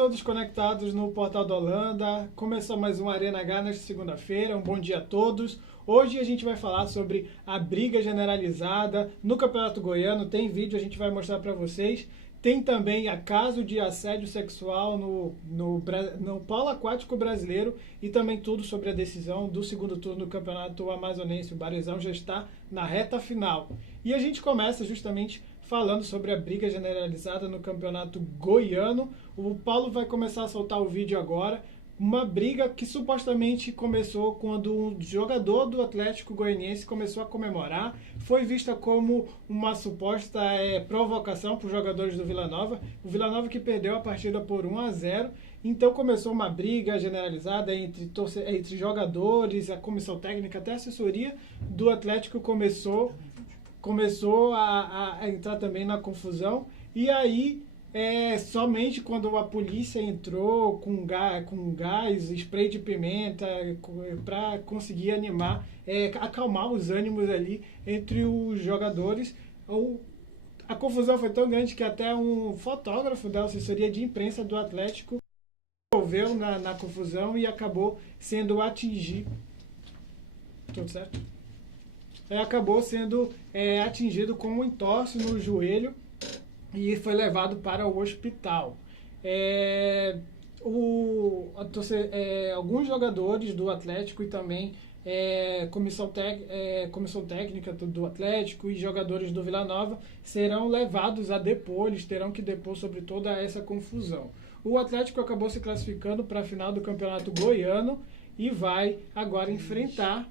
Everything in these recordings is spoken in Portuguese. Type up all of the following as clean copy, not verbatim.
todos conectados no Portal da Holanda. Começou mais um Arena H nesta segunda-feira. Um bom dia a todos. Hoje a gente vai falar sobre a briga generalizada no Campeonato Goiano. Tem vídeo, a gente vai mostrar para vocês. Tem também a caso de assédio sexual no polo aquático brasileiro e também tudo sobre a decisão do segundo turno do Campeonato Amazonense. O Barizão já está na reta final. E a gente começa justamente falando sobre a briga generalizada no Campeonato Goiano. O Paulo vai começar a soltar o vídeo agora. Uma briga que supostamente começou quando um jogador do Atlético Goianiense começou a comemorar. Foi vista como uma suposta provocação para os jogadores do Vila Nova. O Vila Nova que perdeu a partida por 1-0. Então começou uma briga generalizada entre jogadores, a comissão técnica, até a assessoria do Atlético começou a entrar também na confusão. E aí, somente quando a polícia entrou com gás, spray de pimenta, para conseguir animar, acalmar os ânimos ali entre os jogadores, a confusão foi tão grande que até um fotógrafo da assessoria de imprensa do Atlético se envolveu na confusão e acabou sendo atingido. Tudo certo? Acabou sendo atingido com um entorse no joelho e foi levado para o hospital. Alguns jogadores do Atlético e também comissão técnica do Atlético e jogadores do Vila Nova serão levados a depor, eles terão que depor sobre toda essa confusão. O Atlético acabou se classificando para a final do Campeonato Goiano e vai agora enfrentar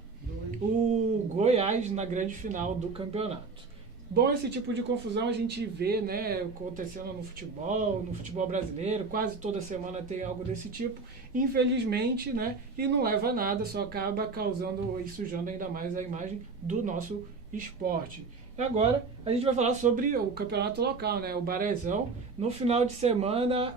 o Goiás na grande final do campeonato. Bom, esse tipo de confusão a gente vê, né, acontecendo no futebol brasileiro, quase toda semana tem algo desse tipo, infelizmente, né, e não leva a nada, só acaba causando e sujando ainda mais a imagem do nosso esporte. Agora a gente vai falar sobre o campeonato local, né, o Barizão. No final de semana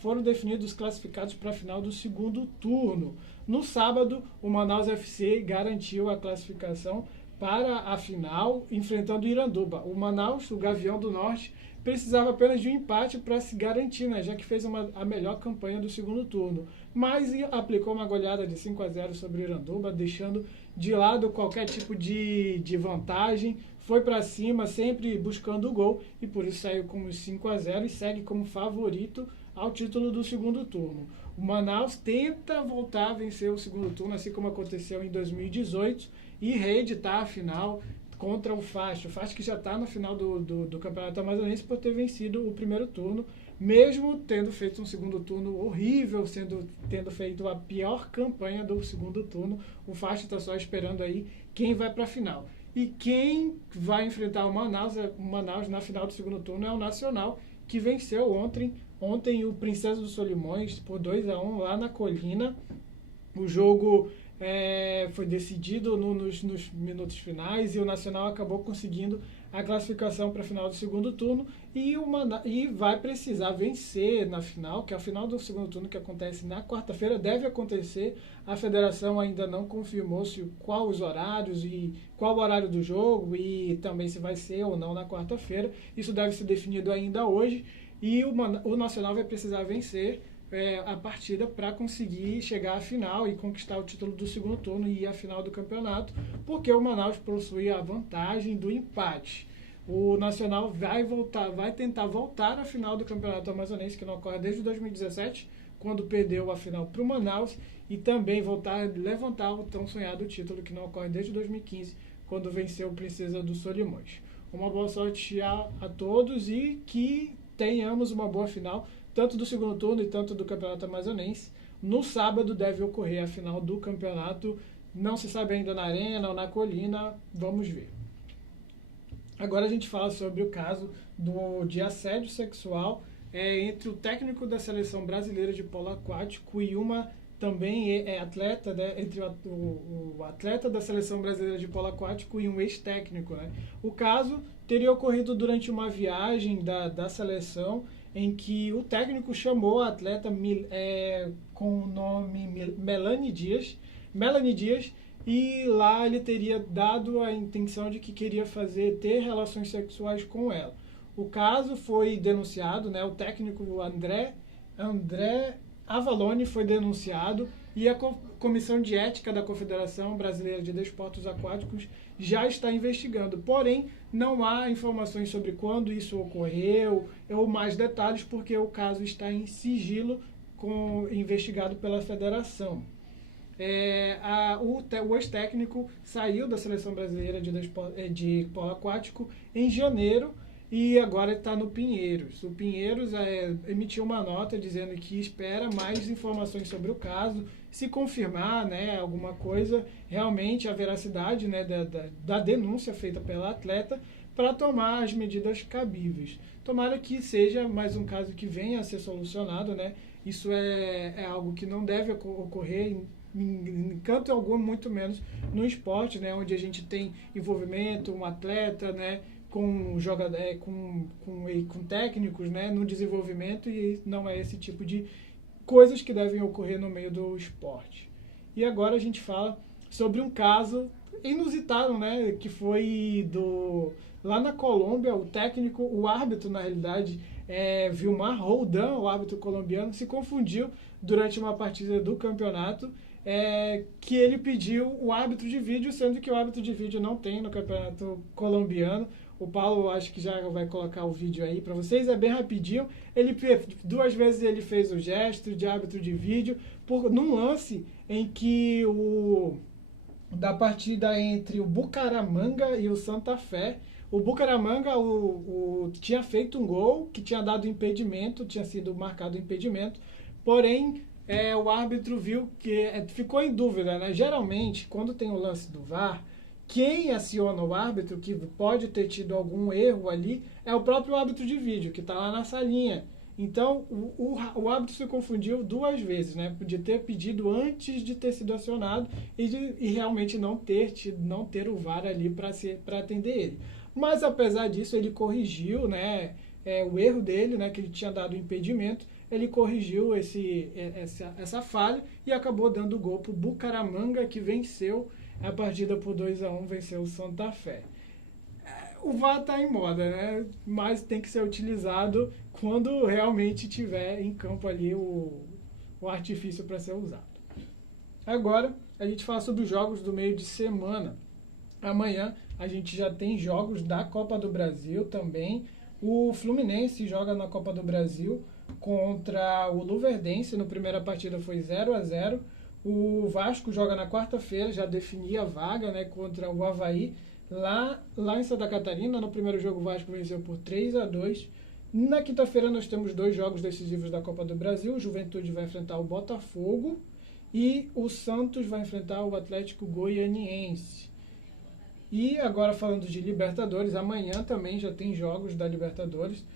foram definidos os classificados para a final do segundo turno. No sábado, o Manaus FC garantiu a classificação para a final, enfrentando o Iranduba. O Manaus, o Gavião do Norte, precisava apenas de um empate para se garantir, né, já que fez a melhor campanha do segundo turno. Mas aplicou uma goleada de 5-0 sobre o Iranduba, deixando de lado qualquer tipo de vantagem. Foi para cima, sempre buscando o gol, e por isso saiu com 5-0 e segue como favorito ao título do segundo turno. O Manaus tenta voltar a vencer o segundo turno, assim como aconteceu em 2018, e reeditar a final contra o FAST. O FAST que já está na final do Campeonato Amazonense por ter vencido o primeiro turno, mesmo tendo feito um segundo turno horrível, tendo feito a pior campanha do segundo turno. O FAST está só esperando aí quem vai para a final. E quem vai enfrentar o Manaus na final do segundo turno é o Nacional, que venceu ontem o Princesa dos Solimões por 2-1 lá na Colina. O jogo foi decidido nos minutos finais e o Nacional acabou conseguindo a classificação para a final do segundo turno e vai precisar vencer na final, que é a final do segundo turno que acontece na quarta-feira, deve acontecer. A federação ainda não confirmou qual os horários e qual o horário do jogo e também se vai ser ou não na quarta-feira. Isso deve ser definido ainda hoje e o Nacional vai precisar vencer a partida para conseguir chegar à final e conquistar o título do segundo turno e ir à final do campeonato, porque o Manaus possui a vantagem do empate. O Nacional vai tentar voltar à final do Campeonato Amazonense, que não ocorre desde 2017, quando perdeu a final para o Manaus, e também voltar a levantar o tão sonhado título, que não ocorre desde 2015, quando venceu o Princesa dos Solimões. Uma boa sorte a todos e que tenhamos uma boa final, tanto do segundo turno e tanto do Campeonato Amazonense. No sábado deve ocorrer a final do campeonato, não se sabe ainda na Arena ou na Colina, vamos ver. Agora a gente fala sobre o caso de assédio sexual entre o técnico da Seleção Brasileira de Polo Aquático e uma também atleta, né, entre o atleta da Seleção Brasileira de Polo Aquático e um ex-técnico, né? O caso teria ocorrido durante uma viagem da seleção, em que o técnico chamou a atleta com o nome Melanie Dias, e lá ele teria dado a intenção de que queria ter relações sexuais com ela. O caso foi denunciado, né? O técnico André André Avalone foi denunciado e a Comissão de Ética da Confederação Brasileira de Desportos Aquáticos já está investigando. Porém, não há informações sobre quando isso ocorreu ou mais detalhes, porque o caso está em sigilo, investigado pela federação. O ex-técnico saiu da Seleção Brasileira de Polo Aquático em janeiro e agora está no Pinheiros. O Pinheiros emitiu uma nota dizendo que espera mais informações sobre o caso, se confirmar, né, alguma coisa, realmente a veracidade, né, da denúncia feita pela atleta, para tomar as medidas cabíveis. Tomara que seja mais um caso que venha a ser solucionado, né? Isso é algo que não deve ocorrer em canto algum, muito menos no esporte, né, onde a gente tem envolvimento, um atleta, né, com técnicos, né, no desenvolvimento, e não é esse tipo de coisas que devem ocorrer no meio do esporte. E agora a gente fala sobre um caso inusitado, né, que foi lá na Colômbia, o árbitro, na realidade, Vilmar Roldan, o árbitro colombiano, se confundiu durante uma partida do campeonato, que ele pediu o árbitro de vídeo, sendo que o árbitro de vídeo não tem no campeonato colombiano. O Paulo, acho que já vai colocar o vídeo aí para vocês, é bem rapidinho. Duas vezes ele fez o gesto de árbitro de vídeo, num lance em que da partida entre o Bucaramanga e o Santa Fé. O Bucaramanga tinha feito um gol que tinha dado impedimento, tinha sido marcado impedimento, porém o árbitro viu que ficou em dúvida, né? Geralmente, quando tem o lance do VAR, quem aciona o árbitro, que pode ter tido algum erro ali, é o próprio árbitro de vídeo, que está lá na salinha. Então, o árbitro se confundiu duas vezes, né? Podia ter pedido antes de ter sido acionado e realmente não ter o VAR ali para atender ele. Mas, apesar disso, ele corrigiu, né, o erro dele, né, que ele tinha dado impedimento. Ele corrigiu essa falha e acabou dando o gol para o Bucaramanga, que venceu a partida por 2-1, venceu o Santa Fé. O VAR está em moda, né? Mas tem que ser utilizado quando realmente tiver em campo ali o artifício para ser usado. Agora, a gente fala sobre os jogos do meio de semana. Amanhã a gente já tem jogos da Copa do Brasil também. O Fluminense joga na Copa do Brasil contra o Luverdense. Na primeira partida foi 0-0. O Vasco joga na quarta-feira, já definia a vaga, né, contra o Avaí, lá em Santa Catarina. No primeiro jogo o Vasco venceu por 3-2. Na quinta-feira nós temos dois jogos decisivos da Copa do Brasil. O Juventude vai enfrentar o Botafogo e o Santos vai enfrentar o Atlético Goianiense. E agora falando de Libertadores, amanhã também já tem jogos da Libertadores.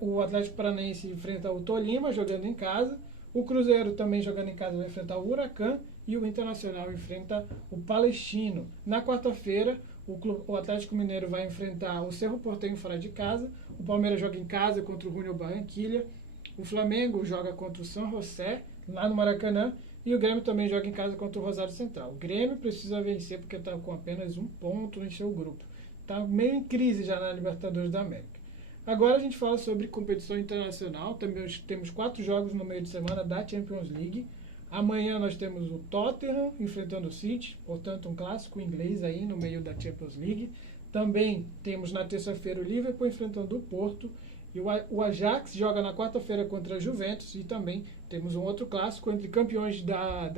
O Atlético Paranaense enfrenta o Tolima, jogando em casa. O Cruzeiro, também jogando em casa, vai enfrentar o Huracan. E o Internacional enfrenta o Palestino. Na quarta-feira, o Atlético Mineiro vai enfrentar o Cerro Porteño fora de casa. O Palmeiras joga em casa contra o Junior Barranquilla. O Flamengo joga contra o San José, lá no Maracanã. E o Grêmio também joga em casa contra o Rosário Central. O Grêmio precisa vencer porque está com apenas 1 ponto em seu grupo. Está meio em crise já na Libertadores da América. Agora a gente fala sobre competição internacional. Também temos 4 jogos no meio de semana da Champions League. Amanhã nós temos o Tottenham enfrentando o City, portanto um clássico inglês aí no meio da Champions League. Também temos na terça-feira o Liverpool enfrentando o Porto. E o Ajax joga na quarta-feira contra a Juventus. E também temos um outro clássico entre campeões da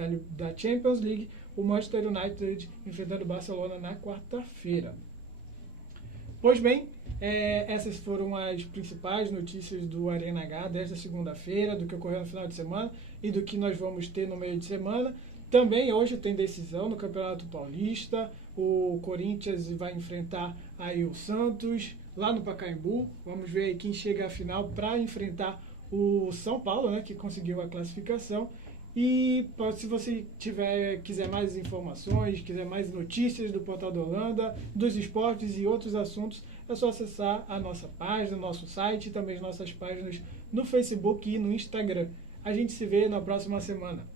Champions League, o Manchester United enfrentando o Barcelona na quarta-feira. Pois bem, essas foram as principais notícias do Arena H desta segunda-feira, do que ocorreu no final de semana e do que nós vamos ter no meio de semana. Também hoje tem decisão no Campeonato Paulista. O Corinthians vai enfrentar aí o Santos lá no Pacaembu. Vamos ver aí quem chega à final para enfrentar o São Paulo, né, que conseguiu a classificação. E se você quiser mais informações, quiser mais notícias do Portal da Holanda, dos esportes e outros assuntos, é só acessar a nossa página, nosso site e também as nossas páginas no Facebook e no Instagram. A gente se vê na próxima semana.